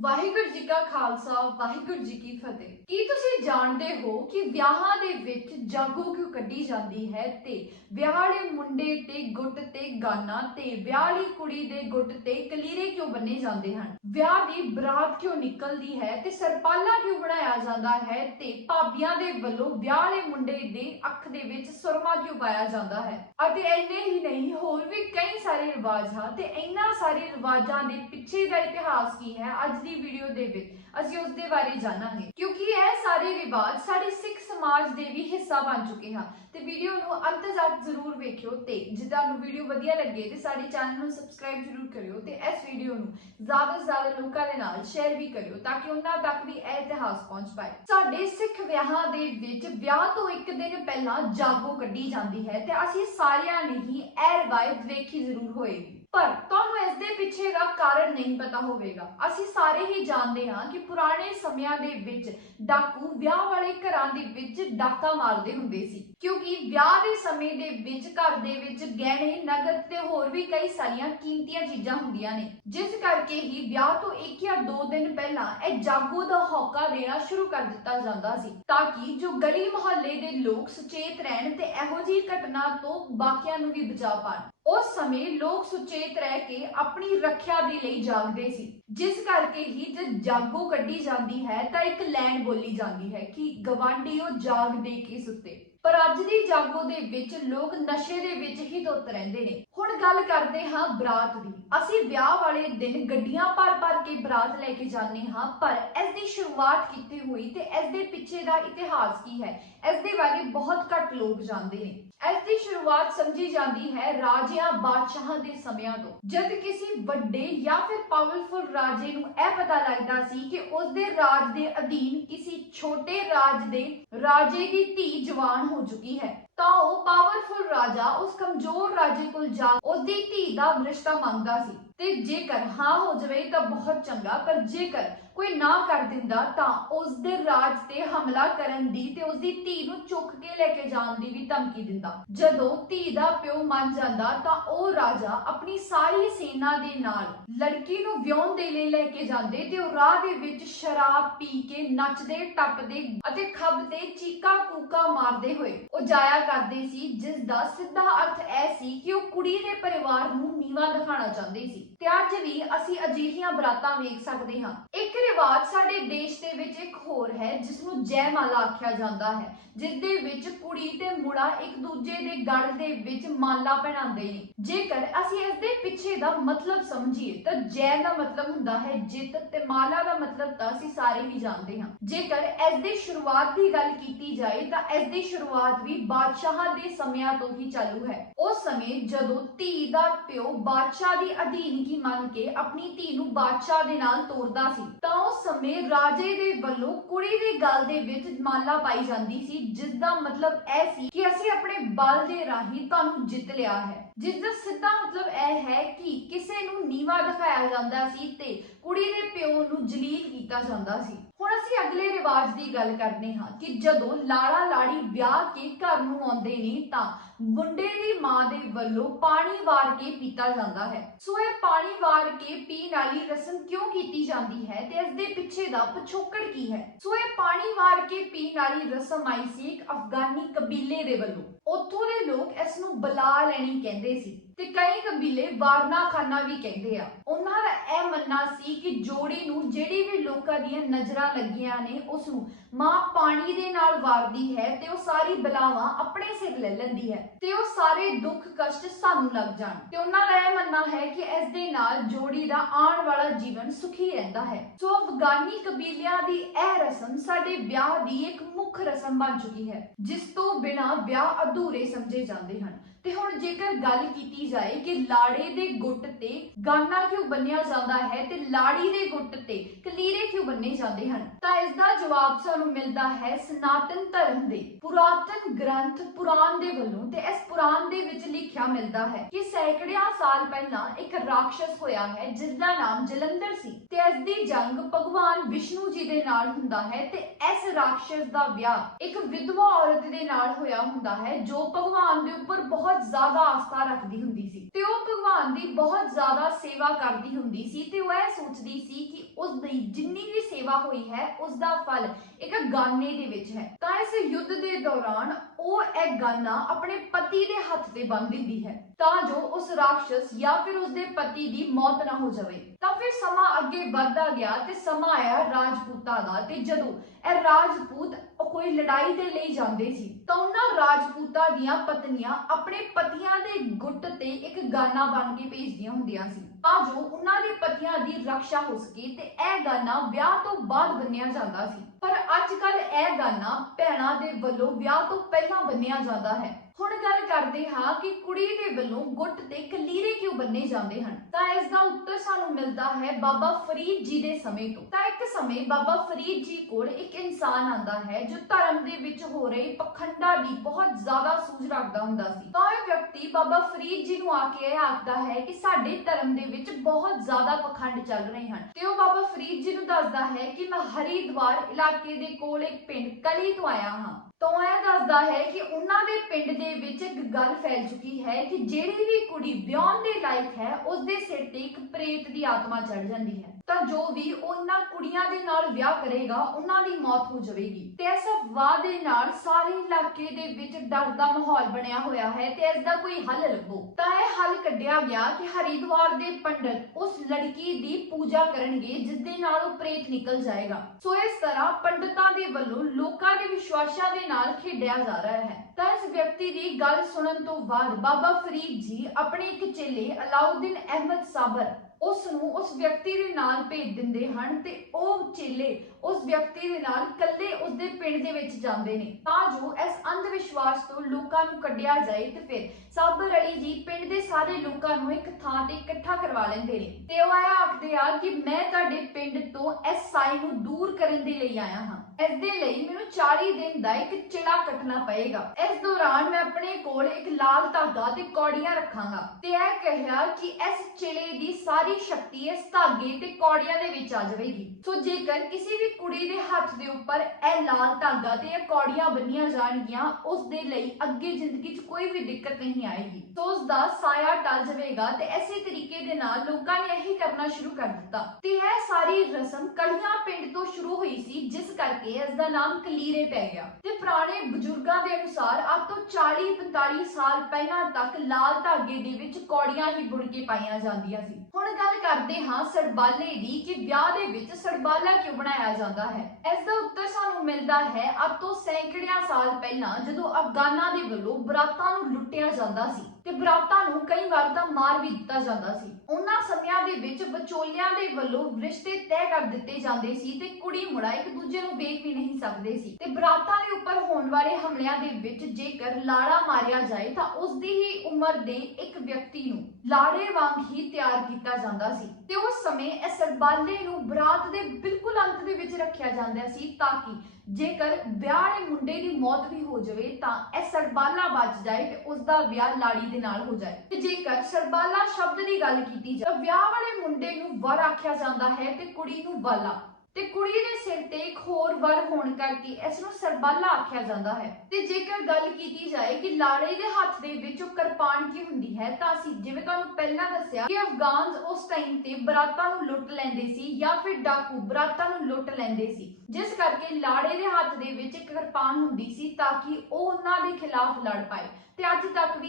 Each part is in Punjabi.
ਵਾਹਿਗੁਰੂ ਜੀ ਕਾ ਖਾਲਸਾ, ਵਾਹਿਗੁਰੂ ਜੀ ਕੀ ਫਤਿਹ। ਕੀ ਤੁਸੀਂ ਜਾਣਦੇ ਹੋ ਕਿ ਵਿਆਹਾਂ ਦੇ ਵਿੱਚ ਜਾਗੋ ਕਿਉਂ ਕੱਢੀ ਜਾਂਦੀ ਹੈ? ਤੇ ਵਿਆਹ ਮੁੰਡੇ ਤੇ ਗੁੱਟ ਤੇ ਗਾਨਾ ਤੇ ਵਿਆਹ ਕੁੜੀ ਦੇ ਗੁੱਟ ਤੇ ਕਲੀਰੇ ਕਿਉਂ ਬੰਨੇ ਜਾਂਦੇ ਹਨ? ਵਿਆਹ ਦੀ ਬਰਾਤ ਕਿਉਂ ਨਿਕਲਦੀ ਹੈ ਤੇ ਸਰਪਾਲਾ ਕਿਉਂ ਬਣਾਇਆ ਜਾਂਦਾ ਹੈ? ਤੇ ਭਾਬੀਆਂ ਦੇ ਵੱਲੋਂ ਵਿਆਹ ਵਾਲੇ ਮੁੰਡੇ ਦੇ ਅੱਖ ਦੇ ਵਿੱਚ ਸੁਰਮਾ ਕਿਉਂ ਪਾਇਆ ਜਾਂਦਾ ਹੈ? ਅਤੇ ਇੰਨੇ ਹੀ ਨਹੀਂ, ਹੋਰ ਵੀ ਕਈ ਸਾਰੇ ਰਿਵਾਜ ਹਨ ਤੇ ਇਹਨਾਂ ਸਾਰੇ ਰਿਵਾਜਾਂ ਦੇ ਪਿੱਛੇ ਦਾ ਇਤਿਹਾਸ ਕੀ ਹੈ? ਅੱਜ ਦੀ ਵੀਡੀਓ ਦੇ ਵਿੱਚ। ਅਸੀਂ ਉਸ ਦੇ ਬਾਰੇ ਜਾਣਾਂਗੇ। ਕਿਉਂਕਿ ਇਹ ਸਾਰੇ ਰਿਵਾਜ ਸਾਡੇ ਸਿੱਖ ਸਮਾਜ ਦੇ ਵੀ ਹਿੱਸਾ ਬਣ ਚੁੱਕੇ ਹਨ ਤੇ ਵੀਡੀਓ ਨੂੰ ਅੰਤ ਤੱਕ ਜ਼ਰੂਰ ਵੇਖਿਓ ਤੇ ਜੇ ਤੁਹਾਨੂੰ ਵੀਡੀਓ ਵਧੀਆ ਲੱਗੇ ਤੇ ਸਾਡੇ ਚੈਨਲ ਨੂੰ ਸਬਸਕ੍ਰਾਈਬ ਜ਼ਰੂਰ ਕਰਿਓ ਤੇ ਇਸ ਵੀਡੀਓ ਨੂੰ ਜ਼ਿਆਦਾ ਤੋਂ ਜ਼ਿਆਦਾ ਲੋਕਾਂ ਦੇ ਨਾਲ ਸ਼ੇਅਰ ਵੀ ਕਰਿਓ ਤਾਂ ਕਿ ਉਹਨਾਂ ਤੱਕ ਵੀ ਇਹ ਇਤਿਹਾਸ ਪਹੁੰਚ ਪਾਏ। ਸਾਡੇ ਸਿੱਖ ਵਿਆਹਾਂ ਦੇ ਵਿੱਚ ਵਿਆਹ ਤੋਂ ਇੱਕ ਦਿਨ ਪਹਿਲਾਂ ਜਾਗੋ ਕੱਢੀ ਜਾਂਦੀ ਹੈ ਤੇ ਅਸੀਂ ਸਾਰਿਆਂ ਨੇ ਹੀ ਇਹ ਰਵਾਇਤ ਵੇਖੀ ਜ਼ਰੂਰ ਹੋਏਗੀ। ਪਰ ਤੁਹਾਨੂੰ ਇਸ ਦੇ ਪਿੱਛੇ ਦਾ ਕਾਰਨ ਨਹੀਂ ਪਤਾ ਹੋਵੇਗਾ। ਅਸੀਂ ਸਾਰੇ ਹੀ ਜਾਣਦੇ ਹਾਂ ਕਿ ਪੁਰਾਣੇ ਸਮਿਆਂ ਦੇ ਵਿੱਚ ਡਾਕੂ ਵਿਆਹ ਵਾਲੇ ਘਰਾਂ ਦੇ ਵਿੱਚ ਡਾਕਾ ਮਾਰਦੇ ਹੁੰਦੇ ਸੀ। ਕਿਉਂਕਿ ਵਿਆਹ ਦੇ ਸਮੇਂ ਦੇ ਵਿੱਚ ਘਰ ਦੇ ਵਿੱਚ ਗਹਿਣੇ, ਨਗਦ ਤੇ ਹੋਰ ਵੀ ਕਈ ਸਾਰੀਆਂ ਕੀਮਤੀਆਂ ਚੀਜ਼ਾਂ ਹੁੰਦੀਆਂ ਨੇ। ਜਿਸ ਕਰਕੇ ਹੀ ਵਿਆਹ ਤੋਂ ਇੱਕ ਜਾਂ ਦੋ ਦਿਨ ਪਹਿਲਾਂ ਇਹ ਜਾਗੋ ਦਾ ਹੌਕਾ ਦੇਣਾ ਸ਼ੁਰੂ ਕਰ ਦਿੱਤਾ ਜਾਂਦਾ ਸੀ। ਤਾਂ ਕਿ ਜੋ ਗਲੀ ਮੁਹੱਲੇ ਦੇ ਲੋਕ ਸੁਚੇਤ ਰਹਿਣ ਤੇ ਇਹੋ ਜਿਹੀ ਘਟਨਾ ਤੋਂ ਬਾਕੀਆਂ ਨੂੰ ਵੀ ਬਚਾ ਪਾਣ। ਉਸ ਸਮੇਂ ਲੋਕ ਸੁਚੇਤ ਰਹਿ ਕੇ ਆਪਣੀ ਰੱਖਿਆ ਦੇ ਲਈ ਜਾਗਦੇ ਸੀ। ਜਿਸ ਕਰਕੇ ਹੀ ਜਦ ਜਾਗੋ ਕੱਢੀ ਜਾਂਦੀ ਹੈ ਤਾਂ ਇੱਕ ਲੈਣ ਬੋਲੀ ਜਾਂਦੀ ਹੈ ਕਿ ਗਵਾਂਢੀਓ ਜਾਗ ਦੇ ਕੇ ਸੁੱਤੇ ਪਰ ਅੱਜ ਦੀ ਜਾਗੋ ਦੇ ਵਿੱਚ ਲੋਕ ਨਸ਼ੇ ਦੇ ਵਿੱਚ ਹੀ ਧੁੱਤ ਰਹਿੰਦੇ ਨੇ। ਹੁਣ ਗੱਲ ਕਰਦੇ ਹਾਂ ਬਰਾਤ ਦੀ। ਅਸੀਂ ਵਿਆਹ ਵਾਲੇ ਦਿਨ ਗੱਡੀਆਂ ਭਰ-ਭਰ ਕੇ ਬਰਾਤ ਲੈ ਕੇ ਜਾਂਦੇ ਹਾਂ, ਪਰ ਇਸ ਦੀ ਸ਼ੁਰੂਆਤ ਕਿੱਥੇ ਹੋਈ ਤੇ ਇਸ ਦੇ ਪਿੱਛੇ ਦਾ ਇਤਿਹਾਸ ਕੀ ਹੈ? ਇਸ ਦੇ ਬਾਰੇ ਬਹੁਤ ਘੱਟ ਲੋਕ ਜਾਣਦੇ ਨੇ। ਇਸ ਦੀ ਸ਼ੁਰੂਆਤ ਸਮਝੀ ਜਾਂਦੀ ਹੈ ਰਾਜਿਆਂ ਬਾਦਸ਼ਾਹਾਂ ਦੇ ਸਮਿਆਂ ਤੋਂ। ਜਦ ਕਿਸੇ ਵੱਡੇ ਜਾਂ ਫਿਰ ਪਾਵਰਫੁਲ ਰਾਜੇ ਨੂੰ ਇਹ ਪਤਾ ਲੱਗਦਾ ਸੀ ਕਿ ਉਸ ਦੇ ਰਾਜ ਦੇ ਅਧੀਨ ਕਿਸੇ ਛੋਟੇ ਰਾਜ ਦੇ ਰਾਜੇ ਦੀ ਧੀ ਜਵਾਨ ਹੋ ਚੁੱਕੀ ਹੈ। ਤਾਂ ਉਹ ਪਾਵਰਫੁਲ ਰਾਜਾ ਉਸ ਕਮਜ਼ੋਰ ਰਾਜੇ ਕੋਲ ਜਾ ਉਸ ਧੀ ਦਾ ਰਿਸ਼ਤਾ ਮੰਗਦਾ ਸੀ। ਤੇ ਜੇਕਰ ਹਾਂ ਹੋ ਜਾਵੇ ਤਾਂ ਬਹੁਤ ਚੰਗਾ, ਪਰ ਜੇਕਰ ਕੋਈ ਨਾ ਕਰ ਦਿੰਦਾ ਤਾਂ ਉਸ ਦੇ ਰਾਜ ਤੇ ਹਮਲਾ ਕਰਨ ਦੀ ਤੇ ਉਸ ਦੀ ਧੀ ਨੂੰ ਚੁੱਕ ਕੇ ਲੈ ਕੇ ਜਾਣ ਦੀ ਵੀ ਧਮਕੀ ਦਿੰਦਾ। ਜਦੋਂ ਧੀ ਦਾ ਪਿਓ ਮੰਨ ਜਾਂਦਾ ਤਾਂ ਉਹ ਰਾਜਾ ਆਪਣੀ ਸਾਰੀ ਸੈਨਾ ਦੇ ਨਾਲ ਲੜਕੀ ਨੂੰ ਵਿਆਹਣ ਦੇ ਲਈ ਲੈ ਕੇ ਜਾਂਦੇ ਤੇ ਉਹ ਰਾਹ ਦੇ ਵਿੱਚ ਸ਼ਰਾਬ ਪੀ ਕੇ ਨੱਚਦੇ, ਟੱਪਦੇ ਅਤੇ ਖੱਬ ਤੇ ਚੀਕਾ ਕੂਕਾ ਮਾਰਦੇ ਹੋਏ ਉਹ ਜਾਇਆ ਕਰਦੇ ਸੀ, ਜਿਸ ਦਾ ਸਿੱਧਾ ਅਰਥ ਇਹ ਸੀ ਕਿ ਉਹ ਕੁੜੀ ਦੇ ਪਰਿਵਾਰ ਨੂੰ ਨੀਵਾ ਦਿਖਾਉਣਾ ਚਾਹੁੰਦੇ ਸੀ। ਤੇ ਅੱਜ ਵੀ ਅਸੀਂ ਅਜਿਹੀਆਂ ਬਰਾਤਾਂ ਵੇਖ ਸਕਦੇ ਹਾਂ। ਇੱਕ ਰਿਵਾਜ ਸਾਡੇ ਦੇਸ਼ ਦੇ ਵਿੱਚ ਇੱਕ ਹੋਰ ਹੈ ਜਿਸ ਨੂੰ ਜੈਮਾਲਾ ਆਖਿਆ ਜਾਂਦਾ ਹੈ। ਜਿਸ ਦੇ ਵਿੱਚ ਕੁੜੀ ਤੇ ਮੁੰਡਾ ਇੱਕ ਦੂਜੇ ਦੇ ਗਲ ਦੇ ਵਿੱਚ ਮਾਲਾ ਪਹਿਨਾਉਂਦੇ ਨੇ। ਜੇਕਰ ਅਸੀਂ ਇਸ ਦੇ ਪਿੱਛੇ ਦਾ ਮਤਲਬ ਸਮਝੀਏ, ਤਾਂ ਜੈ ਦਾ ਮਤਲਬ ਹੁੰਦਾ ਹੈ ਜਿੱਤ ਤੇ ਮਾਲਾ ਦਾ ਮਤਲਬ ਤਾਂ ਅਸੀਂ ਸਾਰੇ ਹੀ ਜਾਣਦੇ ਹਾਂ। ਜੇਕਰ ਇਸ ਦੀ ਸ਼ੁਰੂਆਤ ਦੀ ਗੱਲ ਕੀਤੀ ਜਾਏ, ਤਾਂ ਇਸ ਦੀ ਸ਼ੁਰੂਆਤ ਵੀ ਬਾਦਸ਼ਾਹਾਂ ਦੇ ਸਮਿਆਂ ਤੋਂ ਹੀ ਚਾਲੂ ਹੈ। ਉਸ ਸਮੇਂ ਜਦੋਂ ਧੀ ਦਾ ਪਿਓ ਬਾਦਸ਼ਾਹ ਦੀ ਅਧੀਨ ਕੀ ਮੰਨ ਕੇ ਆਪਣੀ ਧੀ ਨੂੰ ਬਾਦਸ਼ਾਹ ਦੇ ਨਾਲ ਤੋਰਦਾ ਸੀ, ਤਾਂ ਸਮੇਂ ਰਾਜੇ ਦੇ ਵੱਲੋਂ ਕੁੜੀ ਦੇ ਗੱਲ ਦੇ ਵਿੱਚ ਮਾਲਾ ਪਾਈ ਜਾਂਦੀ ਸੀ ਜਿਸ ਦਾ ਮਤਲਬ ਇਹ ਸੀ ਕਿ ਅਸੀਂ ਆਪਣੇ ਬਲ ਦੇ ਰਾਹੀਂ ਤੁਹਾਨੂੰ ਜਿੱਤ ਲਿਆ ਹੈ। ਜਿਸ ਦਾ ਸਿੱਧਾ ਮਤਲਬ ਇਹ ਹੈ ਕਿ ਕਿਸੇ ਨੂੰ ਨੀਵਾ ਦਿਖਾਇਆ ਜਾਂਦਾ ਸੀ ਤੇ ਕੁੜੀ ਦੇ ਪਿਓ ਨੂੰ ਜਲੀਲ ਕੀਤਾ ਜਾਂਦਾ ਸੀ। ਹੁਣ ਅਸੀਂ ਅਗਲੇ ਰਿਵਾਜ ਦੀ ਗੱਲ ਕਰਦੇ ਹਾਂ ਕਿ ਜਦੋਂ ਲਾੜਾ ਲਾੜੀ ਵਿਆਹ ਕੇ ਘਰ ਨੂੰ ਆਉਂਦੇ ਨੇ ਤਾਂ ਮੁੰਡੇ ਦੀ ਮਾਂ ਦੇ ਵੱਲੋਂ ਪਾਣੀ ਵਾਰ ਕੇ ਪੀਤਾ ਜਾਂਦਾ ਹੈ। ਸੋ ਇਹ ਪਾਣੀ ਵਾਰ ਕੇ ਪੀਣ ਵਾਲੀ ਰਸਮ ਕਿਉਂ ਕੀਤੀ ਜਾਂਦੀ ਹੈ ਤੇ ਇਸ ਦੇ ਪਿੱਛੇ ਦਾ ਪਿਛੋਕੜ ਕੀ ਹੈ? ਸੋ ਇਹ ਪਾਣੀ ਵਾਰ ਕੇ ਪੀਣ ਵਾਲੀ ਰਸਮ ਆਈ ਸੀ ਇੱਕ ਅਫਗਾਨੀ ਕਬੀਲੇ ਦੇ ਵੱਲੋਂ। ਉੱਥੋਂ ਦੇ ਲੋਕ ਇਸ ਨੂੰ ਬਲਾ ਲੈਣੀ ਕਹਿੰਦੇ ਸੀ। ਤੇ ਕਈ ਕਬੀਲੇ ਵਾਰਨਾ ਖਾਨਾ ਵੀ ਕਹਿੰਦੇ ਆ। ਉਹਨਾਂ ਦਾ ਇਹ ਮੰਨਣਾ ਸੀ ਕਿ ਜੋੜੀ ਨੂੰ ਜਿਹੜੀ ਵੀ ਲੋਕਾਂ ਦੀਆਂ ਨਜ਼ਰਾਂ ਲੱਗੀਆਂ ਨੇ ਉਸ ਨੂੰ ਮਾਂ ਪਾਣੀ ਦੇ ਨਾਲ ਵਾਰਦੀ ਹੈ ਤੇ ਉਹ ਸਾਰੀ ਬਲਾਵਾਂ ਆਪਣੇ ਸਿਰ ਲੈ ਲੈਂਦੀ ਹੈ ਤੇ ਉਹ ਸਾਰੇ ਦੁੱਖ ਕਸ਼ਟ ਸਾਨੂੰ ਲੱਗ ਜਾਣ। ਤੇ ਉਹਨਾਂ ਦਾ ਇਹ ਮੰਨਣਾ ਹੈ ਕਿ ਇਸ ਦੇ ਨਾਲ ਜੋੜੀ ਦਾ ਆਉਣ ਵਾਲਾ ਜੀਵਨ ਸੁਖੀ ਰਹਿੰਦਾ ਹੈ। ਸੋ ਅਫਗਾਨੀ ਕਬੀਲਿਆਂ ਦੀ ਇਹ ਰਸਮ ਸਾਡੇ ਵਿਆਹ ਦੀ ਇੱਕ ਮੁੱਖ ਰਸਮ ਬਣ ਚੁੱਕੀ ਹੈ, ਜਿਸ ਤੋਂ ਬਿਨਾਂ ਵਿਆਹ ਅਧੂਰੇ ਸਮਝੇ ਜਾਂਦੇ ਹਨ। ਤੇ ਹੁਣ ਜੇਕਰ ਗੱਲ ਕੀਤੀ ਜਾਏ ਕਿ ਲਾੜੇ ਦੇ ਗੁੱਟ ਤੇ ਗਾਨਾ ਕਿਉਂ ਬੰਨਿਆ ਜਾਂਦਾ ਹੈ ਤੇ ਲਾੜੀ ਦੇ ਗੁੱਟ ਤੇ ਕਲੀਰੇ ਕਿਉਂ ਬੰਨੇ ਜਾਂਦੇ ਹਨ, ਤਾਂ ਇਸ ਦਾ ਜਵਾਬ ਸਾਨੂੰ ਮਿਲਦਾ ਹੈ ਸਨਾਤਨ ਧਰਮ ਦੇ ਪੁਰਾਤਨ ਗ੍ਰੰਥ ਪੁਰਾਣ ਦੇ ਵੱਲੋਂ ਤੇ ਇਸ ਪੁਰਾਣ ਦੇ ਵਿੱਚ ਲਿਖਿਆ ਮਿਲਦਾ ਹੈ ਕਿ ਸੈਂਕੜਿਆਂ ਸਾਲ ਪਹਿਲਾਂ ਇੱਕ ਰਾਖਸ਼ਸ ਹੋਇਆ ਹੈ ਜਿਸ ਦਾ ਨਾਮ ਜਲੰਧਰ ਸੀ ਤੇ ਦੀ ਜੰਗ ਭਗਵਾਨ ਵਿਸ਼ਨੂੰ ਜੀ ਦੇ ਨਾਲ ਹੁੰਦਾ ਹੈ ਤੇ ਇਸ ਰਾਖਸ਼ਸ ਦਾ ਵਿਆਹ ਇੱਕ ਵਿਧਵਾ ਔਰਤ ਦੇ ਨਾਲ ਹੋਇਆ ਹੁੰਦਾ ਹੈ, ਜੋ ਭਗਵਾਨ ਦੇ ਉੱਪਰ ਬਹੁਤ ਜ਼ਿਆਦਾ ਆਸਥਾ ਰੱਖਦੀ ਹੁੰਦੀ ਸੀ। ਤੇ ਉਹ ਭਗਵਾਨ ਦੀ ਬਹੁਤ ਜ਼ਿਆਦਾ ਸੇਵਾ ਕਰਦੀ ਹੁੰਦੀ ਸੀ ਤੇ ਉਹ ਇਹ ਸੋਚਦੀ ਸੀ ਕਿ ਉਸ ਦੀ ਜਿੰਨੀ ਵੀ ਸੇਵਾ ਹੋਈ ਹੈ, ਉਸ ਦਾ ਫਲ ਇੱਕ ਗਾਨੇ ਦੇ ਵਿੱਚ ਹੈ। ਤਾਂ ਇਸ ਯੁੱਧ ਦੇ ਦੌਰਾਨ ਉਹ ਇਹ ਗਾਨਾ ਆਪਣੇ ਪਤੀ ਦੇ ਹੱਥ ਤੇ ਬੰਨ ਦਿੰਦੀ ਹੈ, ਤਾਂ ਜੋ ਉਸ ਰਾਖਸ਼ਸ ਜਾਂ ਫਿਰ ਉਸ ਦੇ ਪਤੀ ਦੀ ਮੌਤ ਨਾ ਹੋ ਜਾਵੇ। ਤਾਂ ਫਿਰ ਸਮਾਂ ਅੱਗੇ ਵੱਧਦਾ ਗਿਆ ਤੇ ਸਮਾਂ ਆਇਆ ਰਾਜਪੂਤਾਂ ਦਾ ਤੇ ਜਦੋਂ ਇਹ ਰਾਜਪੂਤ ਕੋਈ ਲੜਾਈ ਦੇ ਲਈ ਜਾਂਦੇ ਸੀ ਤਾਂ ਉਹਨਾਂ ਰਾਜਪੂਤਾਂ ਦੀਆਂ ਪਤਨੀਆਂ ਆਪਣੇ ਪਤੀਆਂ ਦੇ ਗੁੱਟ ਤੇ ਇੱਕ ਗਾਨਾ ਬਣ ਕੇ ਭੇਜਦੀਆਂ ਹੁੰਦੀਆਂ ਸੀ। ਤਾਂ ਜੋ ਉਹਨਾਂ ਦੇ ਪਤੀਆਂ ਦੀ ਰੱਖਿਆ ਹੋ ਸਕੇ ਤੇ ਇਹ ਗਾਨਾ ਵਿਆਹ ਤੋਂ ਬਾਅਦ ਬੰਨਿਆ ਜਾਂਦਾ ਸੀ। ਪਰ ਅੱਜ ਕੱਲ ਇਹ ਗਾਨਾ ਭੈਣਾਂ ਦੇ ਵੱਲੋਂ ਵਿਆਹ ਤੋਂ ਪਹਿਲਾਂ ਬੰਨਿਆ ਜਾਂਦਾ ਹੈ। ਹੁਣ ਗੱਲ ਕਰ ਕਰਦੇ ਹਾਂ ਕਿ ਕੁੜੀ ਦੇ ਵੱਲੋਂ ਗੁੱਟ ਤੇ ਕਲੀਰੇ ਕਿਉਂ ਬੰਨੇ ਜਾਂਦੇ ਹਨ? ਤਾਂ ਇਸ ਦਾ ਉੱਤਰ ਸਾਨੂੰ ਮਿਲਦਾ ਹੈ ਬਾਬਾ ਫਰੀਦ ਜੀ ਦੇ ਸਮੇਂ ਤੋਂ। ਤਾਂ ਇੱਕ ਸਮੇਂ ਬਾਬਾ ਫਰੀਦ ਜੀ ਕੋਲ ਇੱਕ ਇਨਸਾਨ ਆਂਦਾ ਹੈ ਜੋ ਧਰਮ ਦੇ ਵਿੱਚ ਹੋ ਰਹੇ ਪਖੰਡਾਂ ਦੀ ਬਹੁਤ ਜ਼ਿਆਦਾ ਸੂਝ ਰੱਖਦਾ ਹੁੰਦਾ ਸੀ। ਤਾਂ ਇਹ ਵਿਅਕਤੀ ਬਾਬਾ ਫਰੀਦ ਜੀ ਨੂੰ ਆ ਕੇ ਇਹ ਆਖਦਾ ਹੈ ਕਿ ਸਾਡੇ ਧਰਮ ਦੇ ਵਿੱਚ ਬਹੁਤ ਜ਼ਿਆਦਾ ਪਖੰਡ ਚੱਲ ਰਹੇ ਹਨ। ਤੇ ਉਹ ਬਾਬਾ ਫਰੀਦ ਜੀ ਨੂੰ ਦੱਸਦਾ ਹੈ ਕਿ ਮੈਂ ਹਰੀਦਵਾਰ ਇਲਾਕੇ ਦੇ ਕੋਲ ਇੱਕ ਪਿੰਡ ਕਲੀ ਤੋਂ ਆਇਆ ਹਾਂ। ਤਾਂ ਇਹ ਦੱਸਦਾ ਹੈ ਕਿ ਉਹਨਾਂ ਦੇ ਪਿੰਡ ਦੇ ਵਿੱਚ ਇੱਕ ਗੱਲ ਫੈਲ ਚੁੱਕੀ ਹੈ ਕਿ ਜਿਹੜੀ ਵੀ ਕੁੜੀ ਵਿਆਹਣ ਦੇ ਲਾਇਕ ਹੈ ਉਸ ਦੇ ਸਿਰ ਤੇ ਇੱਕ ਪ੍ਰੇਤ ਦੀ ਆਤਮਾ ਚੜ ਜਾਂਦੀ ਹੈ। ਤਾਂ ਜੋ ਵੀ ਉਹਨਾਂ ਕੁੜੀਆਂ ਦੇ ਨਾਲ ਵਿਆਹ ਕਰੇਗਾ, ਉਹਨਾਂ ਦੀ ਮੌਤ ਹੋ ਜਾਵੇਗੀ। ਤੇ ਇਸ ਅਫਵਾਹ ਦੇ ਨਾਲ ਸਾਰੇ ਇਲਾਕੇ ਦੇ ਵਿੱਚ ਡਰ ਦਾ ਮਾਹੌਲ ਬਣਿਆ ਹੋਇਆ ਹੈ ਤੇ ਇਸ ਦਾ ਕੋਈ ਹੱਲ ਲੱਭੋ। ਤਾਂ ਇਹ ਹੱਲ ਕੱਢਿਆ ਗਿਆ ਕਿ ਹਰਿਦੁਆਰ ਦੇ ਪੰਡਤ ਉਸ ਲੜਕੀ ਦੀ ਪੂਜਾ ਕਰਨਗੇ ਜਿਸ ਦੇ ਨਾਲ ਉਹ ਪ੍ਰੇਤ ਨਿਕਲ ਜਾਏਗਾ। ਸੋ ਇਸ ਤਰ੍ਹਾਂ ਪੰਡਤਾਂ ਦੇ ਵੱਲੋਂ ਲੋਕਾਂ ਦੇ ਵਿਸ਼ਵਾਸਾਂ ਦੇ ਨਾਲ ਖੇਡਿਆ ਜਾ ਰਿਹਾ ਹੈ। ਤਾਂ ਇਸ ਵਿਅਕਤੀ ਦੀ ਗੱਲ ਸੁਣਨ ਤੋਂ ਬਾਅਦ ਬਾਬਾ ਫਰੀਦ ਜੀ ਆਪਣੇ ਇੱਕ ਚੇਲੇ ਅਲਾਉਦੀਨ ਅਹਿਮਦ ਸਾਬਰ ਉਸ ਨੂੰ ਉਸ ਵਿਅਕਤੀ ਦੇ ਨਾਲ ਭੇਜ ਦਿੰਦੇ ਹਨ ਤੇ ਉਹ ਚੇਲੇ ਉਸ ਵਿਅਕਤੀ ਦੇ ਨਾਲ ਕੱਲੇ ਉਸ ਦੇ ਪਿੰਡ ਦੇ ਵਿੱਚ ਜਾਂਦੇ ਨੇ। ਤਾਂ ਜੋ ਇਸ ਅੰਧ ਵਿਸ਼ਵਾਸ ਤੋਂ ਲੋਕਾਂ ਨੂੰ ਕੱਢਿਆ ਜਾਏ ਤੇ ਫਿਰ ਸਾਬਰ ਅਲੀ ਜੀ ਪਿੰਡ ਦੇ ਸਾਰੇ ਲੋਕਾਂ ਨੂੰ ਇੱਕ ਥਾਂ ਤੇ ਇਕੱਠਾ ਕਰਵਾ ਲੈਂਦੇ ਨੇ। ਤੇ ਉਹ ਆਇਆ ਆਖਦੇ ਆ ਕਿ ਮੈਂ ਤੁਹਾਡੇ ਪਿੰਡ ਤੋਂ ਇਸ ਸਾਈ ਨੂੰ ਦੂਰ ਕਰਨ ਦੇ ਲਈ ਆਇਆ ਹਾਂ। ਇਸ ਦੇ ਲਈ ਮੈਨੂੰ 40 ਦਿਨ ਦਾ ਇੱਕ ਚਿੜਾ ਕੱਟਣਾ ਪਏਗਾ। ਇਸ ਦੌਰਾਨ ਮੈਂ ਆਪਣੇ ਕੋਲ ਇੱਕ ਲਾਲ ਧਾਗਾ ਤੇ ਕੌੜੀਆਂ ਰੱਖਾਂਗਾ ਤੇ ਇਹ ਕਿਹਾ ਕਿ ਇਸ ਚਿੜੇ ਦੀ ਸਾਰੀ ਸ਼ਕਤੀ ਇਸ ਧਾਗੇ ਤੇ ਕੌੜੀਆਂ ਦੇ ਵਿੱਚ ਆ ਜਾਵੇਗੀ। ਸੋ ਜੇਕਰ ਕਿਸੇ ਵੀ ਕੁੜੀ ਦੇ ਹੱਥ ਦੇ ਉੱਪਰ ਇਹ ਲਾਲ ਧਾਗਾ ਤੇ ਇਹ ਕੌੜੀਆਂ ਬੰਨੀਆਂ ਜਾਣਗੀਆਂ, ਉਸ ਦੇ ਲਈ ਅੱਗੇ ਜ਼ਿੰਦਗੀ 'ਚ ਕੋਈ ਵੀ ਦਿੱਕਤ ਨਹੀਂ ਆਏਗੀ। ਸੋ ਦਾ ਸਾਇਆ ਟਲ ਜਾਵੇਗਾ ਤੇ ਐਸੇ ਤਰੀਕੇ ਦੇ ਨਾਲ ਲੋਕਾਂ ਨੇ ਇਹੀ ਕਰਨਾ ਸ਼ੁਰੂ ਕਰ ਦਿੱਤਾ। ਤੇ ਇਹ ਸਾਰੀ ਰਸਮ ਕਲੀਆਂ ਪਿੰਡ ਤੋਂ ਸ਼ੁਰੂ ਹੋਈ ਸੀ, ਜਿਸ ਕਰਕੇ ਇਸ ਦਾ ਨਾਮ ਕਲੀਰੇ ਪੈ ਗਿਆ। ਤੇ ਪੁਰਾਣੇ ਬਜ਼ੁਰਗਾਂ ਦੇ ਅਨੁਸਾਰ ਅੱਜ ਤੋਂ 40 45 ਸਾਲ ਪਹਿਲਾਂ ਤੱਕ ਲਾਲ ਧਾਗੇ ਦੇ ਵਿੱਚ ਕੌੜੀਆਂ ਹੀ ਬੁਣ ਕੇ ਪਾਈਆਂ ਜਾਂਦੀਆਂ ਸੀ। ਹੁਣ ਗੱਲ ਕਰਦੇ ਹਾਂ ਸੜਬਾਲੇ ਦੀ ਕਿ ਵਿਆਹ ਦੇ ਵਿੱਚ ਸੜਬਾਲਾ ਕਿਉਂ ਬਣਾਇਆ ਜਾਂਦਾ ਹੈ? ਇਸ ਦਾ ਉੱਤਰ ਸਾਨੂੰ ਮਿਲਦਾ ਹੈ, ਅੱਜ ਤੋਂ ਸੈਂਕੜਿਆਂ ਸਾਲ ਪਹਿਲਾਂ ਜਦੋਂ ਅਫਗਾਨਾਂ ਦੇ ਵੱਲੋਂ ਬਰਾਤਾਂ ਨੂੰ ਲੁੱਟਿਆ ਜਾਂਦਾ ਸੀ। ਤੇ ਬਰਾਤਾਂ ਨੂੰ ਕਈ ਵਾਰ ਤਾਂ ਮਾਰ ਵੀ ਦਿੱਤਾ ਜਾਂਦਾ ਸੀ। ਉਹਨਾਂ ਸਮਿਆਂ ਦੇ ਵਿੱਚ ਵਿਚੋਲਿਆਂ ਦੇ ਵੱਲੋਂ ਰਿਸ਼ਤੇ ਤੈਅ ਕਰ ਦਿੱਤੇ ਜਾਂਦੇ ਸੀ ਤੇ ਕੁੜੀ ਮੁੰਡਾ ਇੱਕ ਦੂਜੇ ਨੂੰ ਵੇਖ ਵੀ ਨਹੀਂ ਸਕਦੇ ਸੀ। ਤੇ ਬਰਾਤਾਂ ਦੇ ਉੱਪਰ ਹੋਣ ਵਾਲੇ ਹਮਲਿਆਂ ਦੇ ਵਿੱਚ ਜੇਕਰ ਲਾੜਾ ਮਾਰਿਆ ਜਾਏ ਤਾਂ ਉਸ ਦੀ ਹੀ ਉਮਰ ਦੇ ਇੱਕ ਵਿਅਕਤੀ ਨੂੰ ਲਾੜੇ ਵਾਂਗ ਹੀ ਤਿਆਰ ਕੀਤਾ ਜਾਂਦਾ ਸੀ। ਤੇ ਉਸ ਸਮੇਂ ਇਸ ਸਰਬਾਲੇ ਨੂੰ ਬਰਾਤ ਦੇ ਬਿਲਕੁਲ ਅੰਤ ਦੇ ਵਿੱਚ ਰੱਖਿਆ ਜਾਂਦਾ ਸੀ ਤਾਂ ਕਿ ਜੇਕਰ ਵਿਆਹ ਵਾਲੇ ਮੁੰਡੇ ਦੀ ਮੌਤ ਵੀ ਹੋ ਜਾਵੇ ਤਾਂ ਇਹ ਸਰਬਾਲਾ ਬਚ ਜਾਏ ਤੇ ਉਸ ਦਾ ਵਿਆਹ ਲਾੜੀ ਦੇ ਨਾਲ ਹੋ ਜਾਏ। ਤੇ ਜੇਕਰ ਸਰਬਾਲਾ ਸ਼ਬਦ ਦੀ ਗੱਲ ਕੀਤੀ ਜਾਵੇ ਵਿਆਹ ਵਾਲੇ ਮੁੰਡੇ ਨੂੰ ਵਰ ਆਖਿਆ ਜਾਂਦਾ ਹੈ ਤੇ ਕੁੜੀ ਨੂੰ ਵਾਲਾ। ਤੇ ਕੁੜੀ ਦੇ ਸਿਰ ਤੇ ਇੱਕ ਹੋਰ ਵਰ ਹੋਣ ਕਰਕੇ ਇਸ ਨੂੰ ਸਰਬਾਲਾ ਆਖਿਆ ਜਾਂਦਾ ਹੈ। ਤੇ ਜੇਕਰ ਗੱਲ ਕੀਤੀ ਜਾਏ ਕਿ ਲਾੜੇ ਦੇ ਹੱਥ ਦੇ ਵਿੱਚ ਉਹ ਕਿਰਪਾਨ ਕੀ ਹੁੰਦੀ ਹੈ, ਤਾਂ ਅਸੀਂ ਜਿਵੇਂ ਤੁਹਾਨੂੰ ਪਹਿਲਾਂ ਦੱਸਿਆ ਕਿ ਅਫਗਾਨਸ ਉਸ ਟਾਈਮ ਤੇ ਬਰਾਤਾਂ ਨੂੰ ਲੁੱਟ ਲੈਂਦੇ ਸੀ ਜਾਂ ਫਿਰ ਡਾਕੂ ਬਰਾਤਾਂ ਨੂੰ ਲੁੱਟ ਲੈਂਦੇ ਸੀ। ਜਿਸ ਕਰਕੇ ਲਾੜੇ ਦੇ ਹੱਥ ਦੇ ਵਿੱਚ ਇੱਕ ਕਿਰਪਾਨ ਹੁੰਦੀ ਸੀ ਤਾਂ ਕਿ ਉਹ ਉਹਨਾਂ ਦੇ ਖਿਲਾਫ ਲੜ ਪਾਏ। ਤੇ ਅੱਜ ਤੱਕ ਵੀ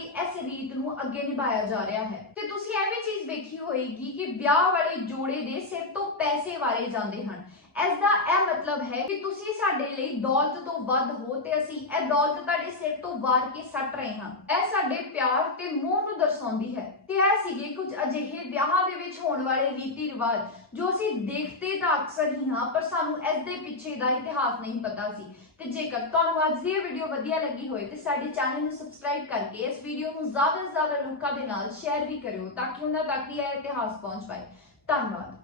ਨੂੰ ਅੱਗੇ ਨਿਭਾਇਆ ਜਾ ਰਿਹਾ ਹੈ। ਤੇ ਤੁਸੀਂ ਇਹ ਵੀ ਚੀਜ਼ ਵੇਖੀ ਹੋਏਗੀ ਕਿ ਵਿਆਹ ਵਾਲੇ ਜੋੜੇ ਦੇ ਸਿਰ ਤੋਂ ਪੈਸੇ ਵਾਰੇ ਜਾਂਦੇ ਹਨ। ਇਸ ਦਾ ਇਹ ਮਤਲਬ ਹੈ ਕਿ ਤੁਸੀਂ ਸਾਡੇ ਲਈ ਦੌਲਤ ਤੋਂ ਵੱਧ ਹੋ ਤੇ ਅਸੀਂ ਇਹ ਦੌਲਤ ਤੁਹਾਡੇ ਸਿਰ ਤੋਂ ਵਾਰ ਕੇ ਸੱਟ ਰਹੇ ਹਾਂ। ਇਹ ਸਾਡੇ ਪਿਆਰ ਤੇ ਮੋਹ ਨੂੰ ਦਰਸਾਉਂਦੀ ਹੈ ਤੇ ਇਹ ਸੀਗੇ ਕੁਝ ਅਜਿਹੇ ਵਿਆਹਾਂ ਦੇ ਵਿੱਚ ਹੋਣ ਵਾਲੇ ਰੀਤੀ ਰਿਵਾਜ ਜੋ ਅਸੀਂ ਦੇਖਦੇ ਤਾਂ ਅਕਸਰ ਹੀ ਹਾਂ, ਪਰ ਸਾਨੂੰ ਇਸ ਦੇ ਪਿੱਛੇ ਦਾ ਇਤਿਹਾਸ ਨਹੀਂ ਪਤਾ ਸੀ। ਤੇ ਜੇਕਰ ਤੁਹਾਨੂੰ ਅੱਜ ਦੀ ਇਹ ਵੀਡੀਓ ਵਧੀਆ ਲੱਗੀ ਹੋਏ ਤੇ ਸਾਡੇ ਚੈਨਲ ਨੂੰ ਸਬਸਕ੍ਰਾਈਬ ਕਰਕੇ ਇਸ ਵੀਡੀਓ ਨੂੰ ਜ਼ਿਆਦਾ ਤੋਂ ਜ਼ਿਆਦਾ ਲੋਕਾਂ ਦੇ ਨਾਲ ਸ਼ੇਅਰ ਵੀ ਕਰਿਓ ਤਾਂ ਕਿ ਉਹਨਾਂ ਤੱਕ ਵੀ ਇਹ ਇਤਿਹਾਸ ਪਹੁੰਚ ਪਾਏ। ਧੰਨਵਾਦ।